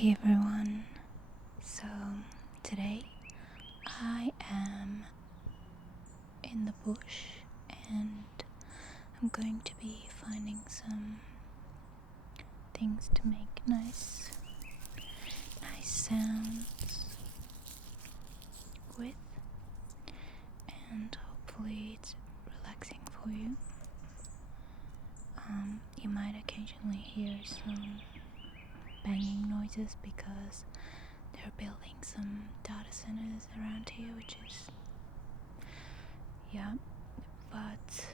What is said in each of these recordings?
Hi everyone. So today I am in the bush and I'm going to be finding some things to make nice sounds with, and hopefully it's relaxing for you. You might occasionally hear some banging noises because they're building some data centers around here, which is but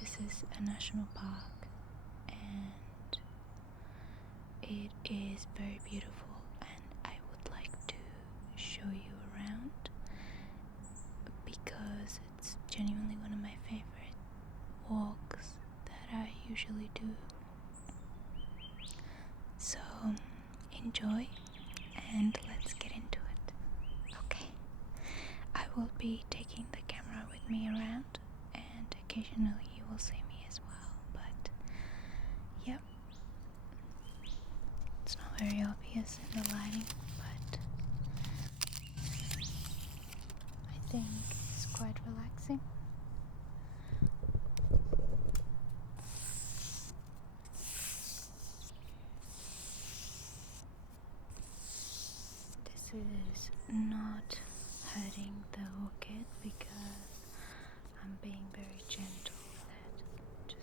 this is a national park and it is very beautiful, and I would like to show you around because it's genuinely one of my favorite walks that I usually do. So enjoy and let's get into it. Okay, I will be taking the camera with me around and occasionally you will see me as well, but yep, it's not very obvious in the lighting, but I think it's quite relaxing. This is not hurting the orchid because I'm being very gentle with it.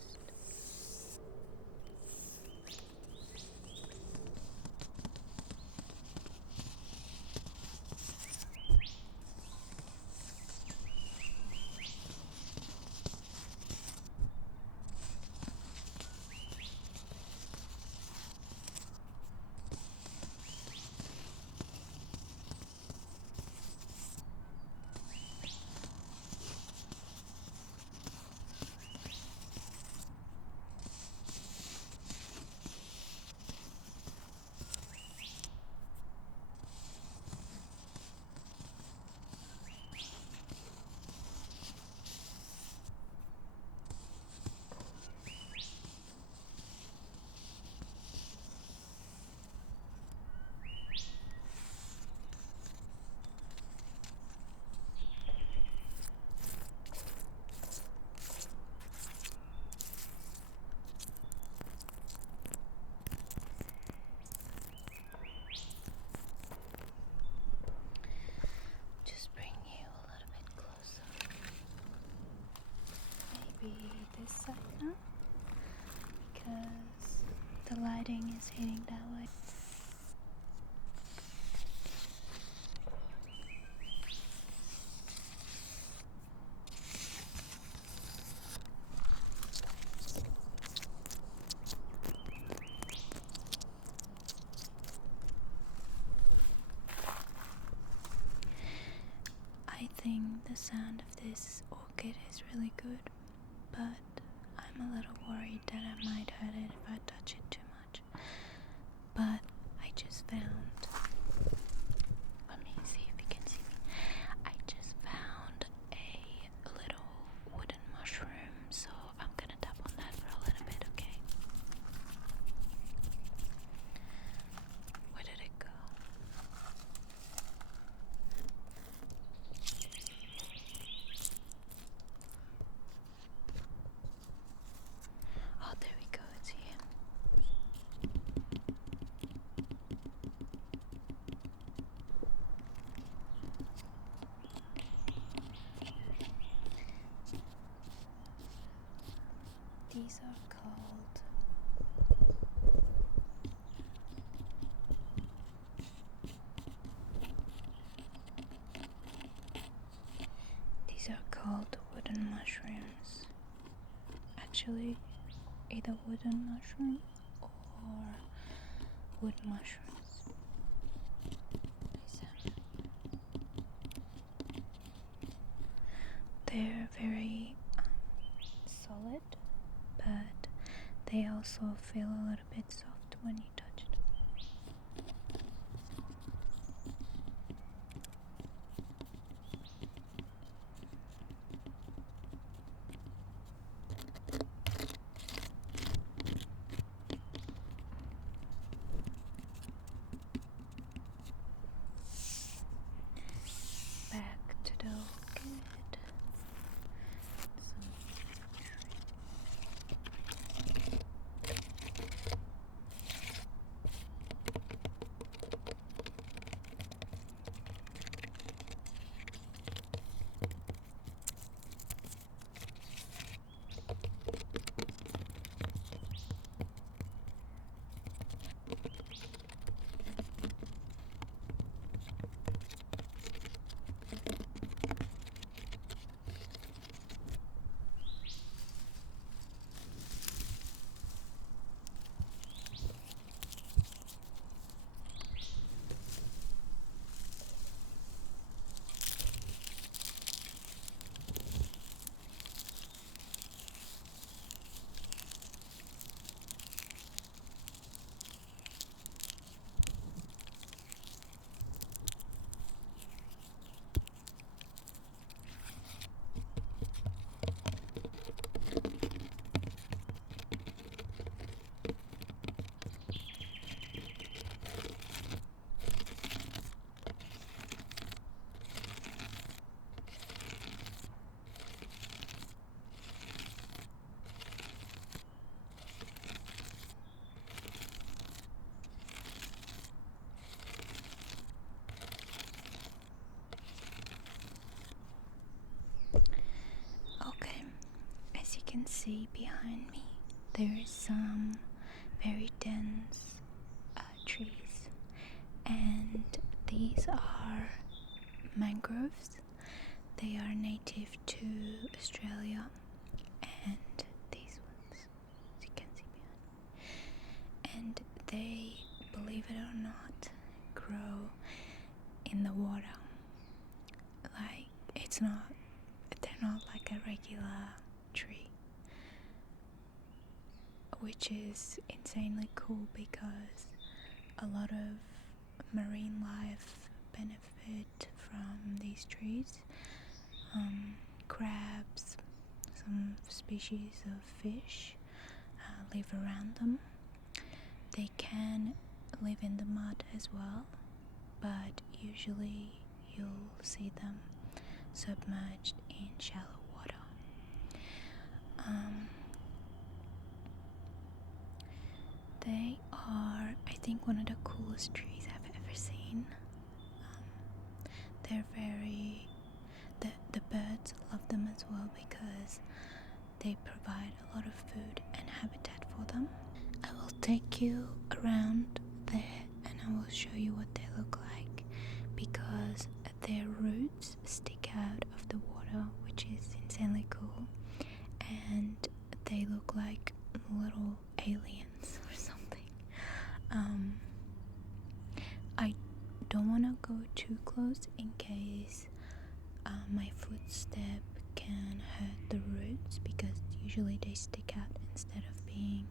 Just bring you a little bit closer. Maybe this side now, because the lighting is hitting that way. I think the sound of this orchid is really good, but I'm a little worried that I might hurt it if I touch it too much. But I just found, let me see if you can see me. I just found a little wooden mushroom, so I'm gonna tap on that for a little bit, okay? Where did it go? Oh, there we go, it's here. These are called wooden mushrooms. Actually, either wooden mushrooms or wood mushrooms. They're very solid, but they also feel a little bit soft when you touch them. can see behind me, there is some very dense trees, and these are mangroves. They are native to Australia, and these ones, as you can see behind me, and they, believe it or not, grow in the water. Like, they're not like a regular tree, which is insanely cool because a lot of marine life benefit from these trees. Crabs, some species of fish live around them. They can live in the mud as well, but usually you'll see them submerged in shallow water. They are, I think, one of the coolest trees I've ever seen. They're very, the birds love them as well because they provide a lot of food and habitat for them. I will take you around there and I will show you what they look like, because their roots stick out of the water, which is insanely cool, and they look like little aliens or something. I don't want to go too close in case my footstep can hurt the roots, because usually they stick out instead of being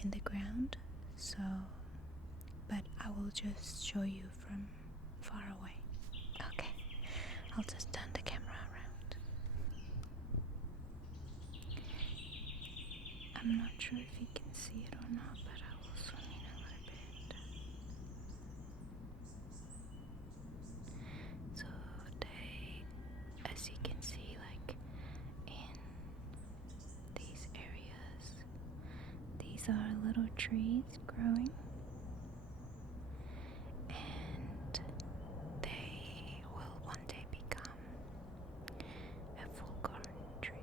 in the ground. So, but I will just show you from far away. Okay, I'll just turn the camera around. I'm not sure if you can see it or not, but I will zoom in a little bit. So they, as you can see, like in these areas, these are little trees growing, and they will one day become a full garden tree.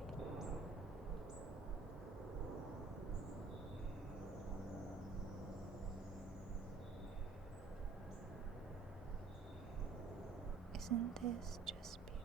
Isn't this just beautiful?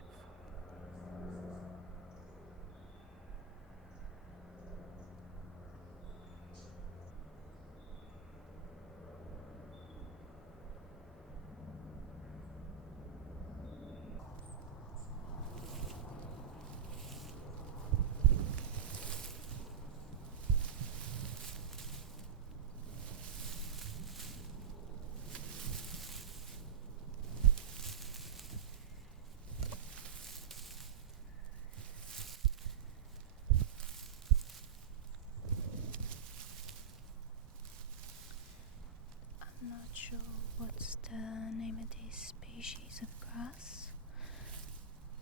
I'm not sure what's the name of this species of grass,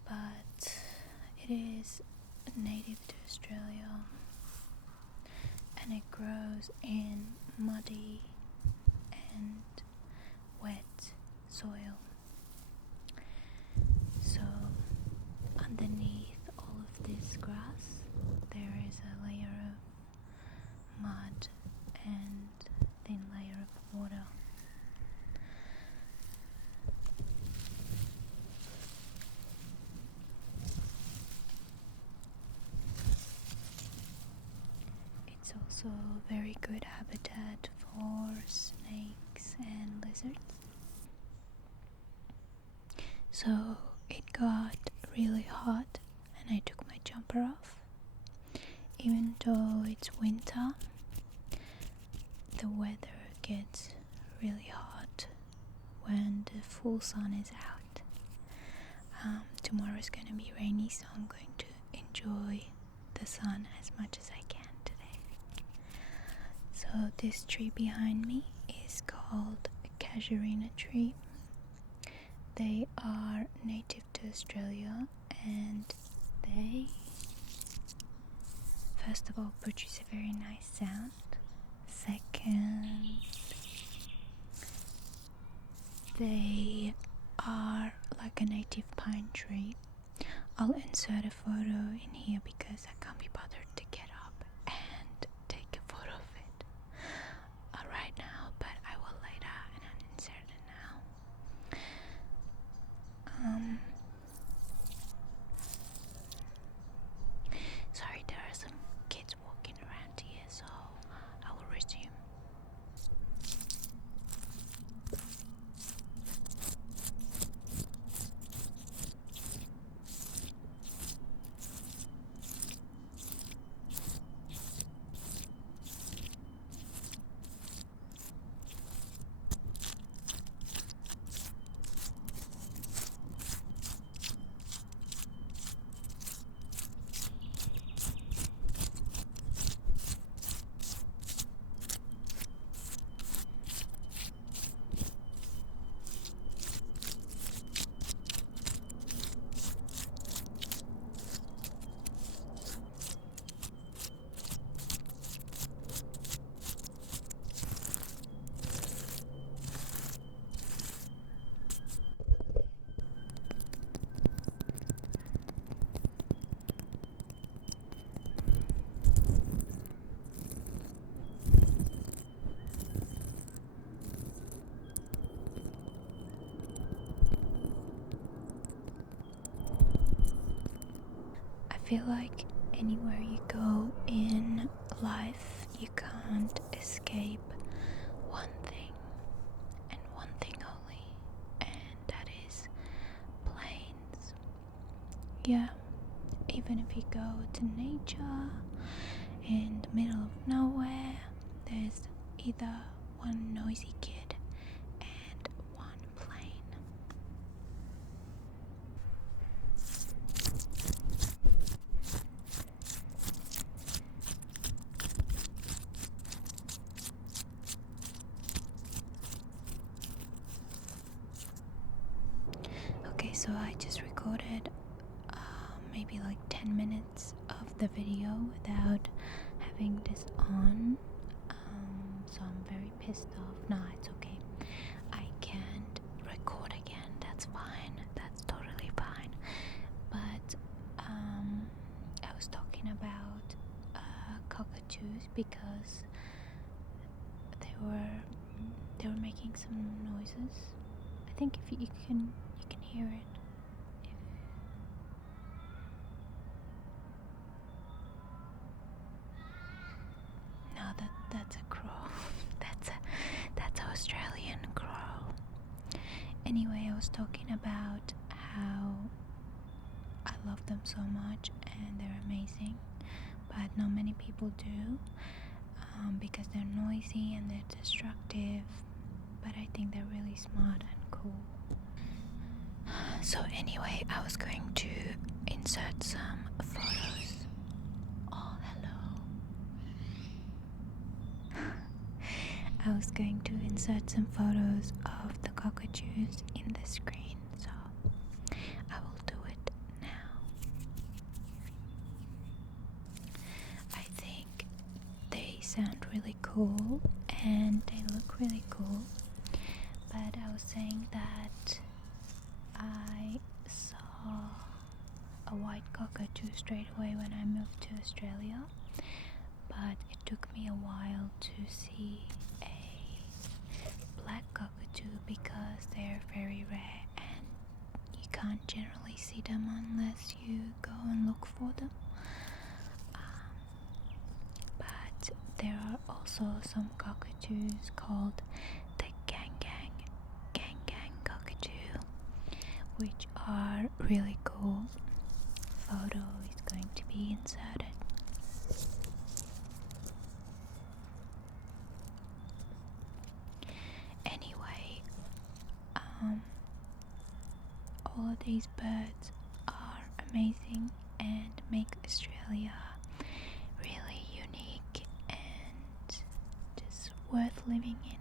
but it is native to Australia, and it grows in muddy and wet soil. So underneath all of this grass there is a layer of mud and thin layer of water. It's also very good habitat for snakes and lizards. So it got really hot and I took my jumper off. Even though it's winter, the weather gets really hot when the full sun is out. Tomorrow is going to be rainy, so I'm going to enjoy the sun as much as I can today. So this tree behind me is called a casuarina tree. They are native to Australia, and they, first of all, produce a very nice sound. Second, they are like a native pine tree. I'll insert a photo in here because I can't be bothered to get Um, Sorry, there are some kids walking around here, so I will resume. I feel like anywhere you go in life, you can't escape one thing, and one thing only, and that is planes. Yeah, even if you go to nature in the middle of nowhere, there's either one noisy kid and one plane. Okay, so I just recorded maybe like 10 minutes of the video without having this on. So I'm very pissed off. No, it's okay. I can't record again. That's fine. That's totally fine. But I was talking about cockatoos because they were making some noises. I think if you can hear it. No, that's a crow. that's an Australian crow. Anyway, I was talking about how I love them so much and they're amazing, but not many people do, because they're noisy and they're destructive. But I think they're really smart and cool. So anyway, I was going to insert some photos. Oh, hello. I was going to insert some photos of the cockatoos in the screen, so I will do it now. I think they sound really cool and they look really cool, but I was saying that I saw a white cockatoo straight away when I moved to Australia, but it took me a while to see a black cockatoo because they're very rare and you can't generally see them unless you go and look for them. But there are also some cockatoos called the gang cockatoo, which are really cool. Photo is going to be inserted. Anyway, all of these birds are amazing and make Australia really unique and just worth living in.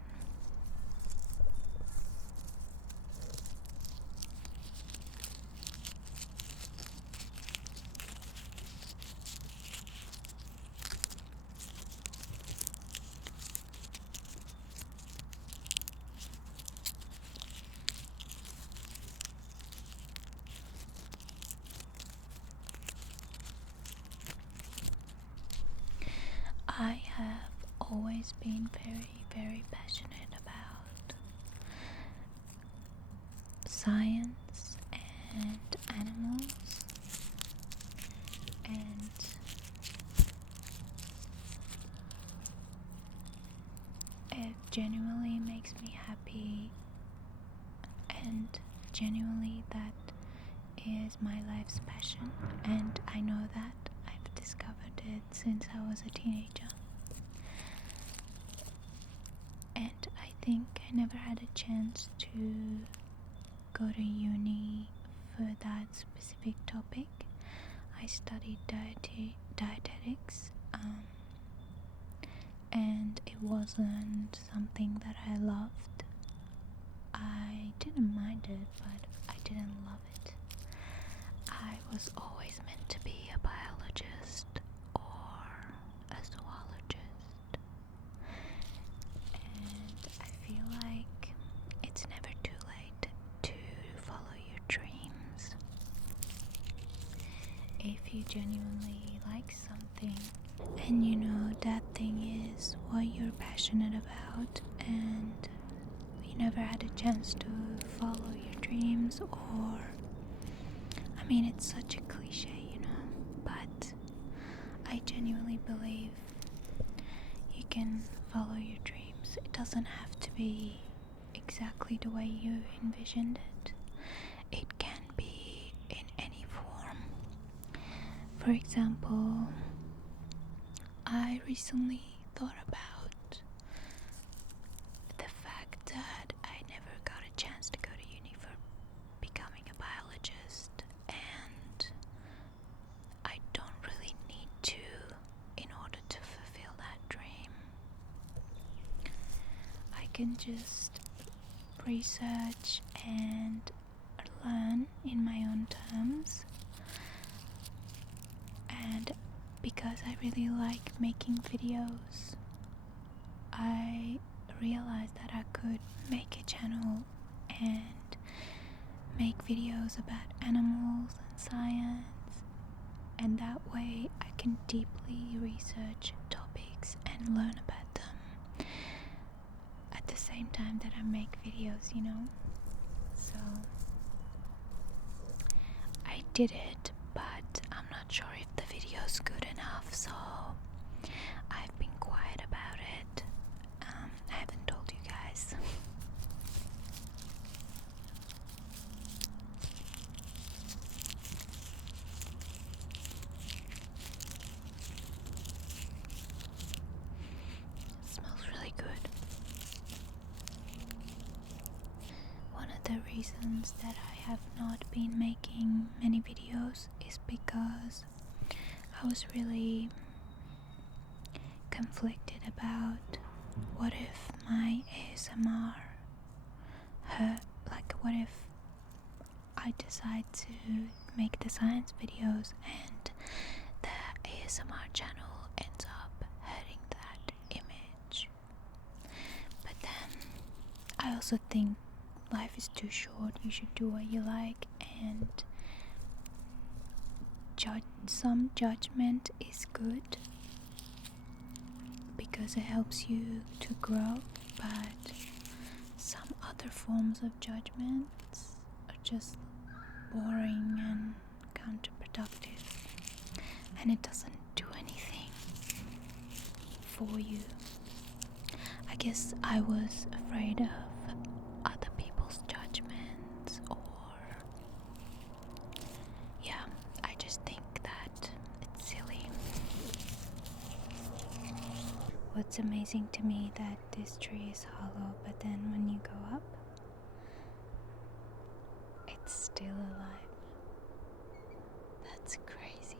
I have always been very, very passionate about science and animals, and it genuinely makes me happy, and genuinely that is my life's passion, and I know that I've discovered it since I was a teenager. And I think I never had a chance to go to uni for that specific topic. I studied dietetics, and it wasn't something that I loved. I didn't mind it, but I didn't love it. I was always meant to be a biologist or a zoologist, and I feel like it's never too late to follow your dreams. If you genuinely like something and you know that thing is what you're passionate about, and you never had a chance to follow your dreams, or I mean, it's such a cliche, but I genuinely believe you can follow your dreams. It doesn't have to be exactly the way you envisioned it. It can be in any form. For example, I recently thought about the fact that I never got a chance to go to uni for becoming a biologist, and I don't really need to in order to fulfill that dream. I can just research and learn in my own terms, and because I really like making videos, I realized that I could make a channel and make videos about animals and science, and that way I can deeply research topics and learn about them at the same time that I make videos, So I did it, but I'm not sure if the video's good enough, so I've been quiet about it. I haven't told you guys. It smells really good. One of the reasons that I have not been making many videos is because I was really conflicted about what if my ASMR hurt, like what if I decide to make the science videos and the ASMR channel ends up hurting that image. But then I also think life is too short, you should do what you like, and some judgment is good because it helps you to grow, but some other forms of judgments are just boring and counterproductive, and it doesn't do anything for you. I guess I was afraid of other people's judgments, or yeah, I just think that it's silly. What's amazing to me that this tree is hollow, but then when you go up, it's still alive. That's crazy.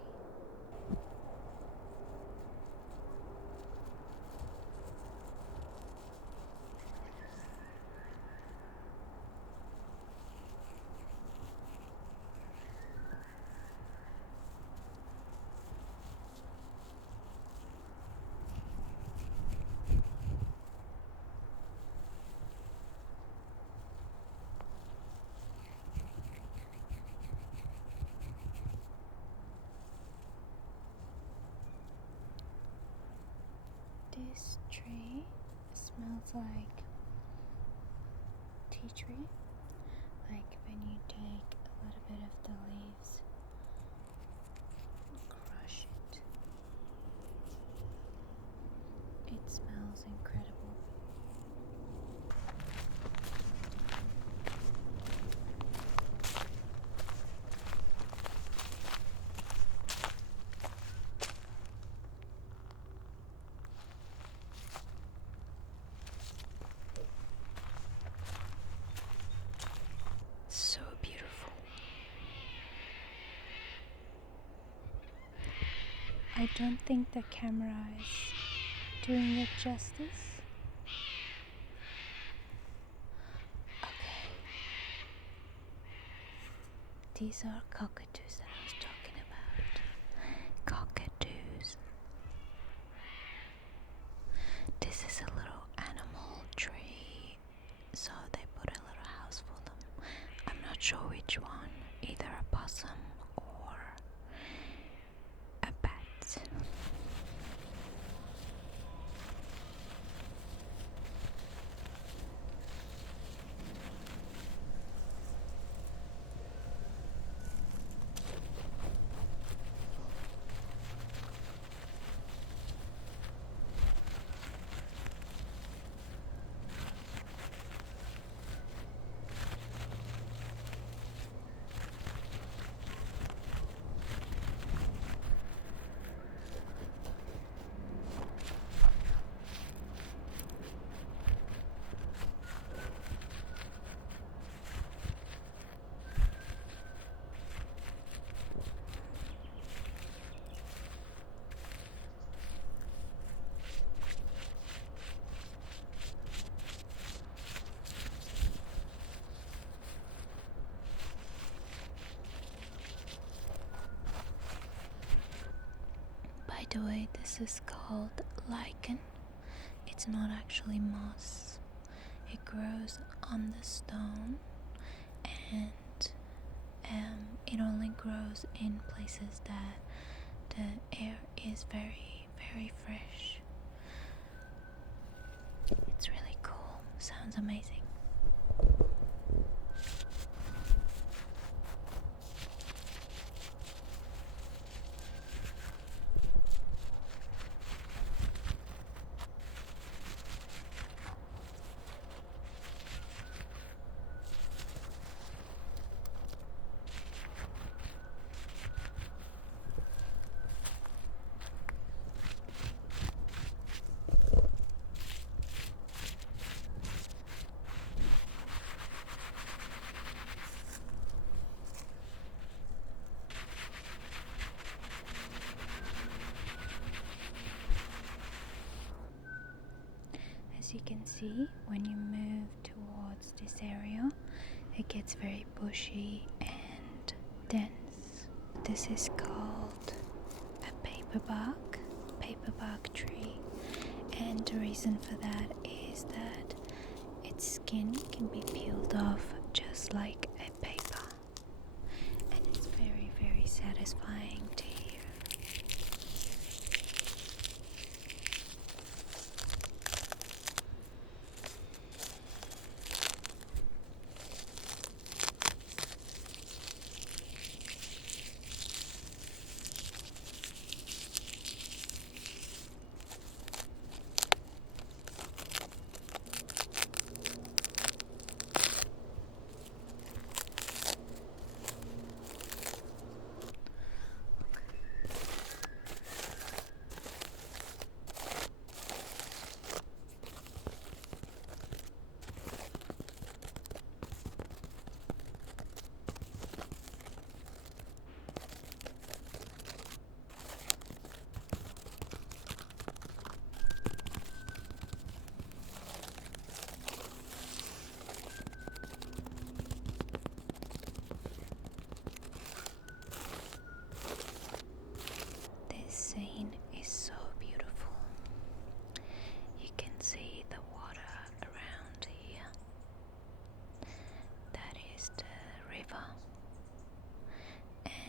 This tree smells like tea tree. Like when you take little bit of the leaves. Crush it. It smells incredible. So beautiful. I don't think the camera is doing it justice. Okay. These are cockatoos that I was talking about. Cockatoos. This is a little animal tree, so they put a little house for them. I'm not sure which one, either a possum or a bat. By the way, this is called lichen. It's not actually moss. It grows on the stone, and it only grows in places that the air is very, very fresh. It's really cool. Sounds amazing. As you can see, when you move towards this area, it gets very bushy and dense. This is called a paperbark tree, and the reason for that is that its skin can be peeled off just like a paper, and it's very, very satisfying to hear.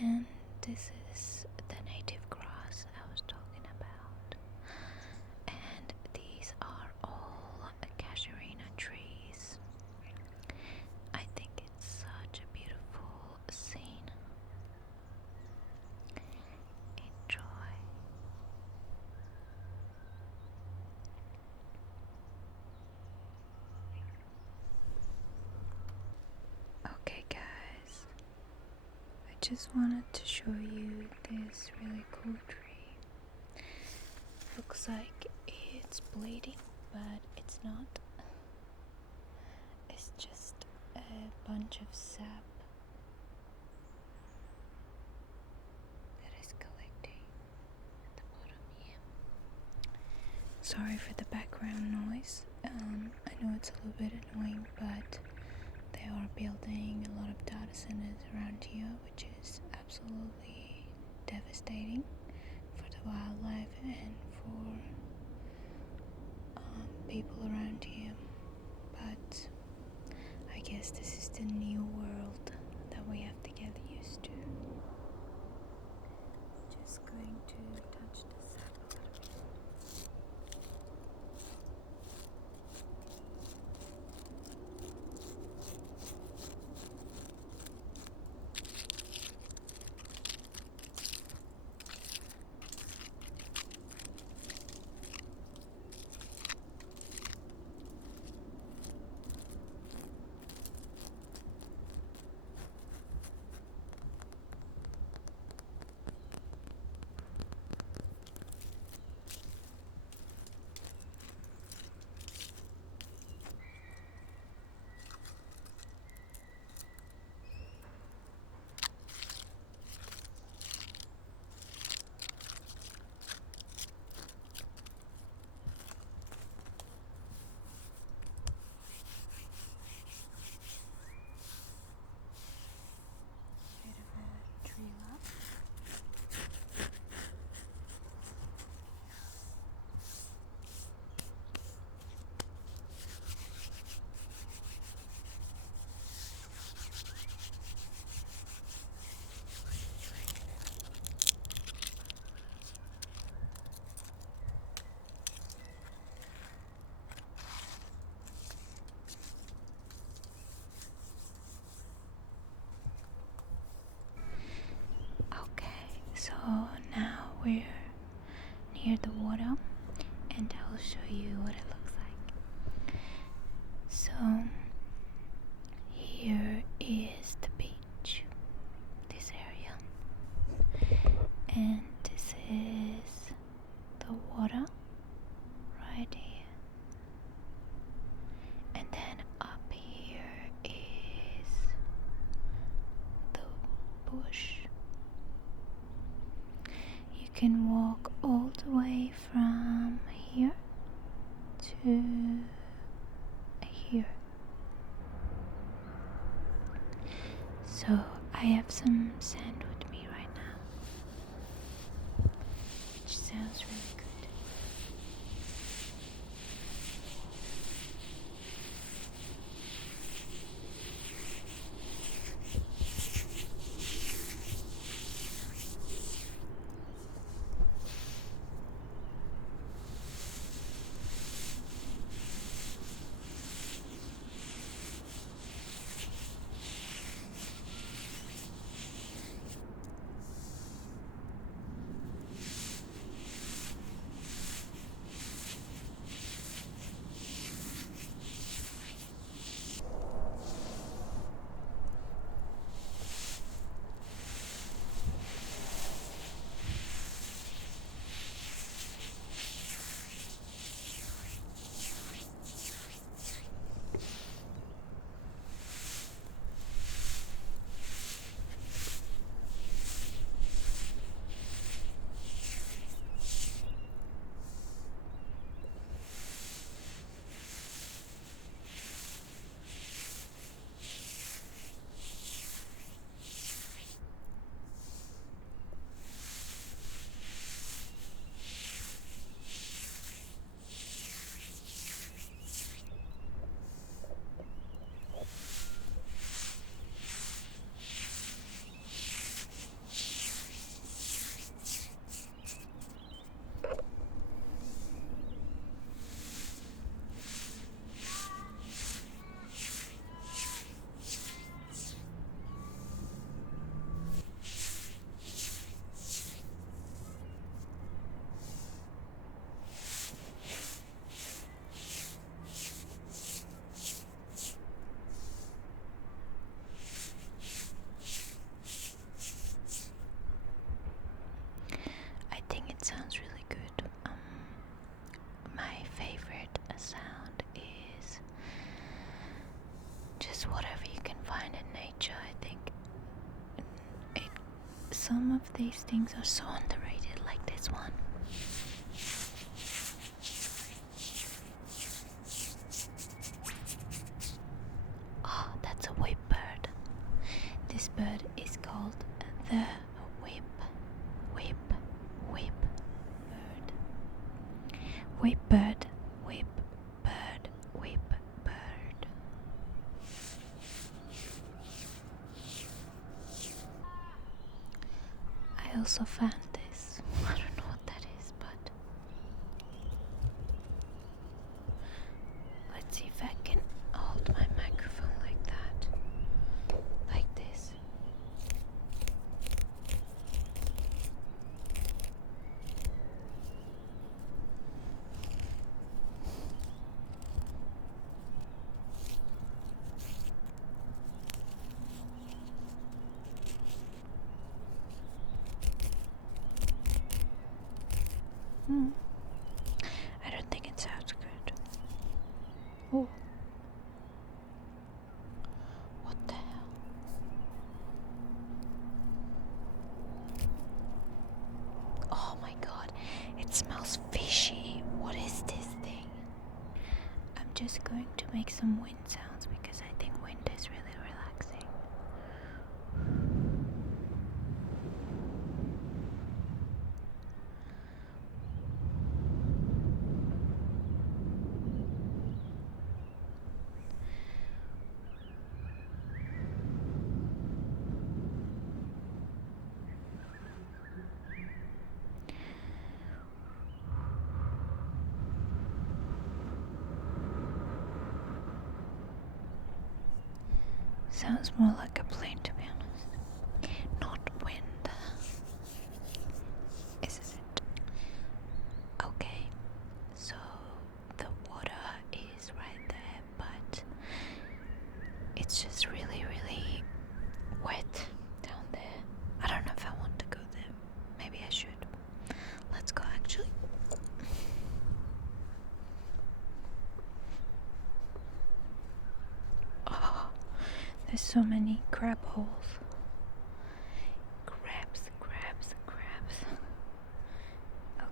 And this is the native grass I was talking about. And these are all casuarina trees. I think it's such a beautiful just wanted to show you this really cool tree. Looks like it's bleeding, but it's not. It's just a bunch of sap that is collecting at the bottom here. Sorry for the background noise. I know it's a little bit annoying, but they are building a lot of data centers around here, which is absolutely devastating for the wildlife and for people around here. But I guess this is the new world that we have to get used to. Just going to touch the sap a little bit. So now we're near the water, and I'll show you what it looks like. So here is the beach, this area, and this is the water right here, and then up here is the bush. You can walk all the way from here to here. So I have some sand with me right now, which sounds really good. some of these things are so underrated, like this one. Oh, that's a whip bird. This bird is called the whip bird. Whip bird, whip bird, whip bird. I also found this. I don't know what that is, but let's see if I can hold my microphone like that. Like this. I don't think it sounds good. Oh. What the hell? Oh my god, it smells fishy. What is this thing? I'm just going to make some wind sounds because I think wind is really relaxing. Sounds more like a plane, to be honest. Not wind. Isn't it? Okay, so the water is right there, but it's just really, really wet down there. I don't know if I want to go there. Maybe I should. Let's go, actually. Oh, there's so many crab holes. Crabs.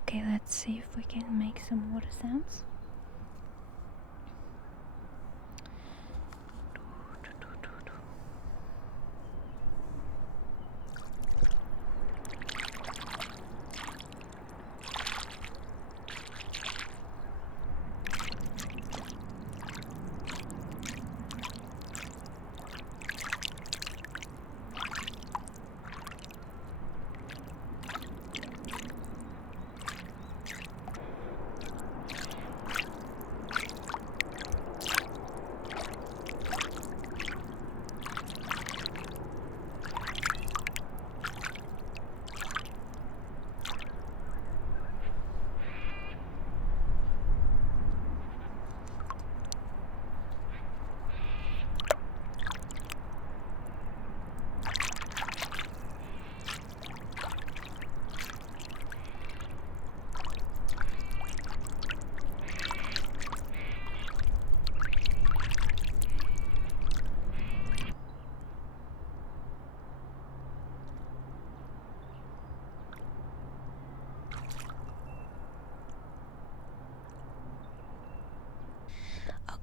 Okay, let's see if we can make some water sounds.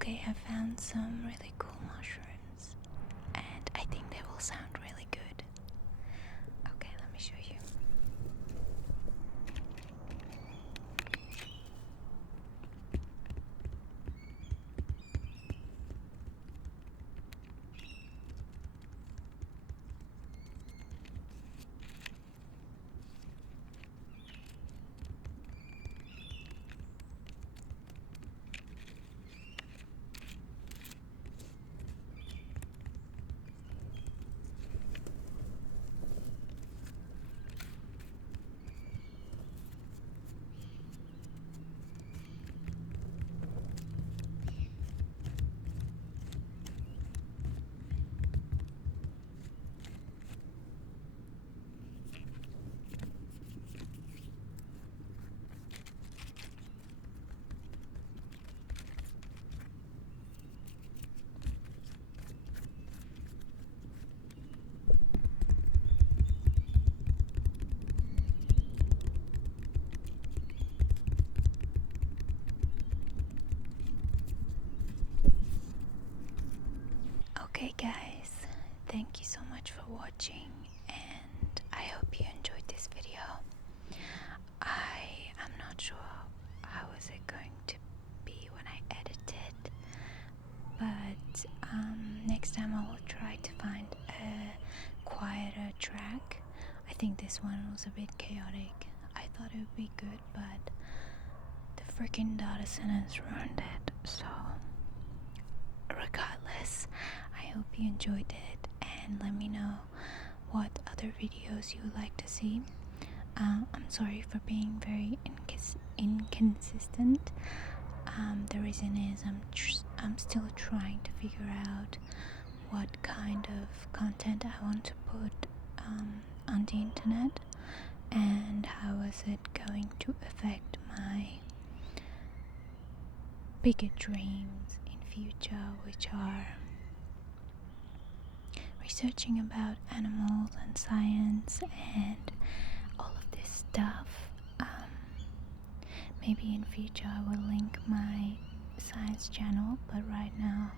Okay, I found some really cool mushrooms, and I think they will sound really good. Okay, let me show you. Okay guys, thank you so much for watching, and I hope you enjoyed this video. I am not sure how is it going to be when I edit it, but next time I will try to find a quieter track. I think this one was a bit chaotic. I thought it would be good, but the freaking data centers ruined it. So regardless, I hope you enjoyed it, and let me know what other videos you would like to see. I'm sorry for being very inconsistent. The reason is I'm still trying to figure out what kind of content I want to put on the internet, and how is it going to affect my bigger dreams in future, which are researching about animals and science and all of this stuff. Maybe in future I will link my science channel, but right now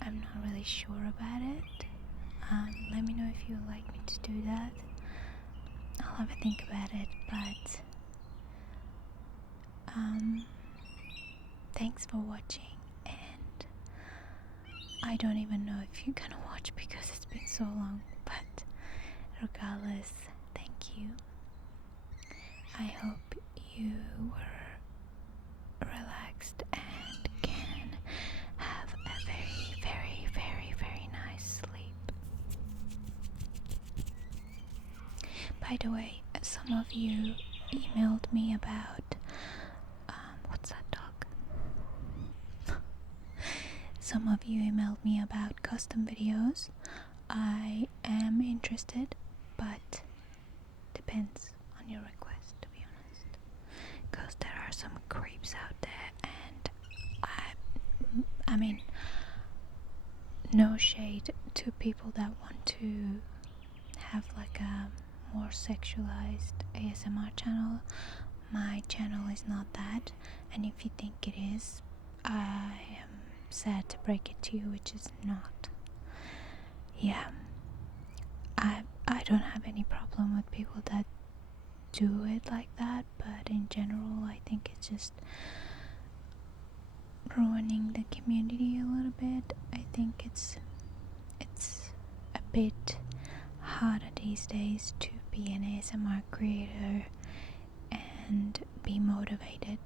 I'm not really sure about it. Let me know if you would like me to do that. I'll have a think about it, but thanks for watching, and I don't even know if you're gonna watch because it's been so long, but regardless, thank you. I hope you were relaxed and can have a very, very, very, very nice sleep. By the way, some of you emailed me about what's that dog? Some of you emailed me about custom videos. I am interested, but depends on your request, to be honest, because there are some creeps out there, and I mean, no shade to people that want to have like a more sexualized ASMR channel. My channel is not that, and if you think it is, I am sad to break it to you, which is not. Yeah, I don't have any problem with people that do it like that, but in general I think it's just ruining the community a little bit. I think it's a bit harder these days to be an ASMR creator and be motivated